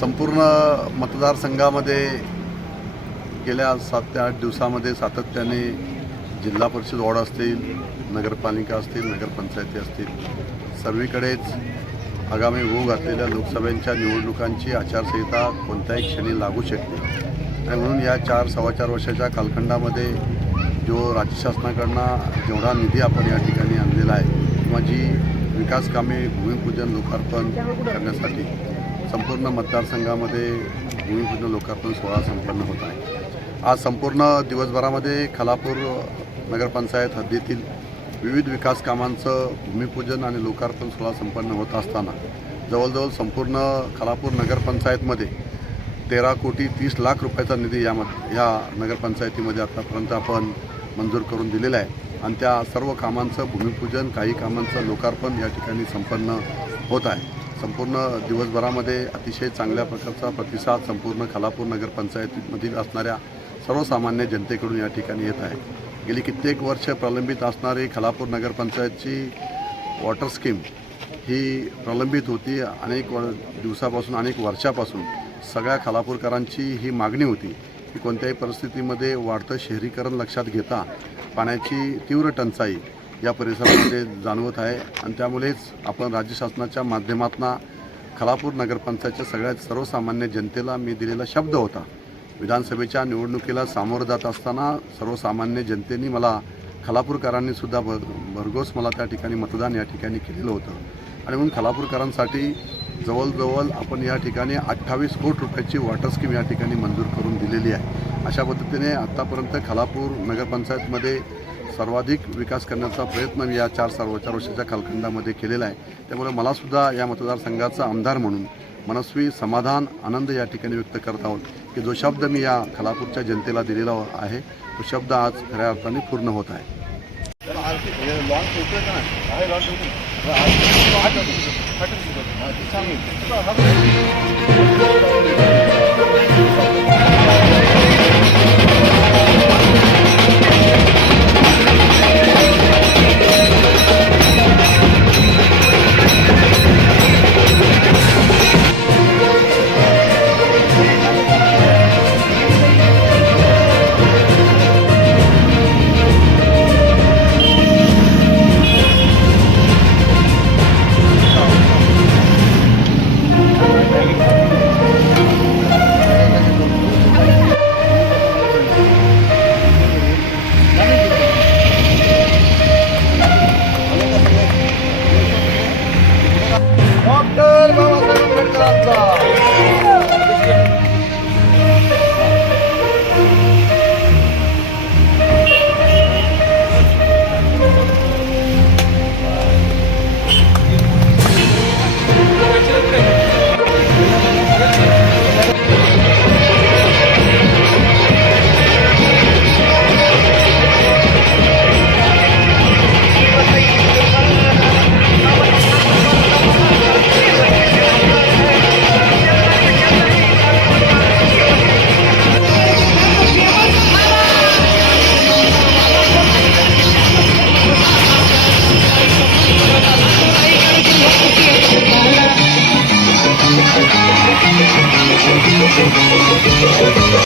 संपूर्ण मतदारसंघामध्ये गेल्या 7 ते 8 दिवसामध्ये सातत्याने जिल्हा परिषद वॉर्ड असतील, नगरपालिका असतील, नगरपंचायती असतील, सर्वीकडेच आगामी होऊ घातलेल्या लोकसभेच्या निवडणुकांची आचारसंहिता कोणत्याही क्षणी लागू शकते आणि म्हणून या 4-4.25 वर्षाच्या कालखंडामध्ये जो राज्य शासनाकडून जेवढा निधी आपण या ठिकाणी आणलेला आहे किंवा जी विकास कामे भूमिपूजन लोकार्पण करण्यासाठी संपूर्ण मतदारसंघामध्ये भूमिपूजन लोकार्पण सोहळा संपन्न होत आहे। आज संपूर्ण दिवसभरामध्ये खालापूर नगरपंचायत हद्दीतील विविध विकास कामांचं भूमिपूजन आणि लोकार्पण सोहळा संपन्न होत असताना जवळजवळ संपूर्ण खालापूर नगरपंचायतमध्ये 13,30,00,000 रुपयाचा निधी या नगरपंचायतीमध्ये आतापर्यंत आपण मंजूर करून दिलेला आहे आणि त्या सर्व कामांचं भूमिपूजन, काही कामांचं लोकार्पण या ठिकाणी संपन्न होत आहे। संपूर्ण दिवसभरामध्ये अतिशय चांगल्या प्रकारचा प्रतिसाद संपूर्ण खालापूर नगरपंचायतीमधील असणाऱ्या सर्वसामान्य जनतेकडून या ठिकाणी येत आहे। गेली कित्येक वर्ष प्रलंबित असणारी खालापूर नगरपंचायतची वॉटर स्कीम ही प्रलंबित होती। अनेक दिवसापासून, अनेक वर्षापासून सगळ्या खालापूरकरांची ही मागणी होती की कोणत्याही परिस्थितीमध्ये वाढतं शहरीकरण लक्षात घेता पाण्याची तीव्र टंचाई या परिसरामध्ये जाणवत आहे आणि त्यामुळेच आपण राज्य शासनाच्या माध्यमातून खालापूर नगरपंचायतच्या सर्वसामान्य जनतेला मी दिलेला शब्द होता। विधानसभेच्या निवडणुकीला सामोरं जात असताना सर्वसामान्य जनतेने मला, खालापूरकरांनी सुद्धा भरघोस मला त्या ठिकाणी मतदान या ठिकाणी केलेलं होतं आणि म्हणून खालापूरकरांसाठी जवळजवळ आपण या ठिकाणी 28 कोटी रुपयाची वॉटर स्कीम या ठिकाणी मंजूर करून दिलेली आहे। अशा पद्धतीने आत्तापर्यंत खालापूर नगरपंचायतमध्ये सर्वाधिक विकास करण्याचा प्रयत्न मी या 4 वर्षाच्या कालखंडामध्ये केलेला आहे। त्यामुळे मलासुद्धा या मतदारसंघाचा आमदार म्हणून मनस्वी समाधान, आनंद या ठिकाणी व्यक्त करत आहोत की जो शब्द मी या खालापूरच्या जनतेला दिलेला आहे तो शब्द आज खऱ्या अर्थाने पूर्ण होत आहे।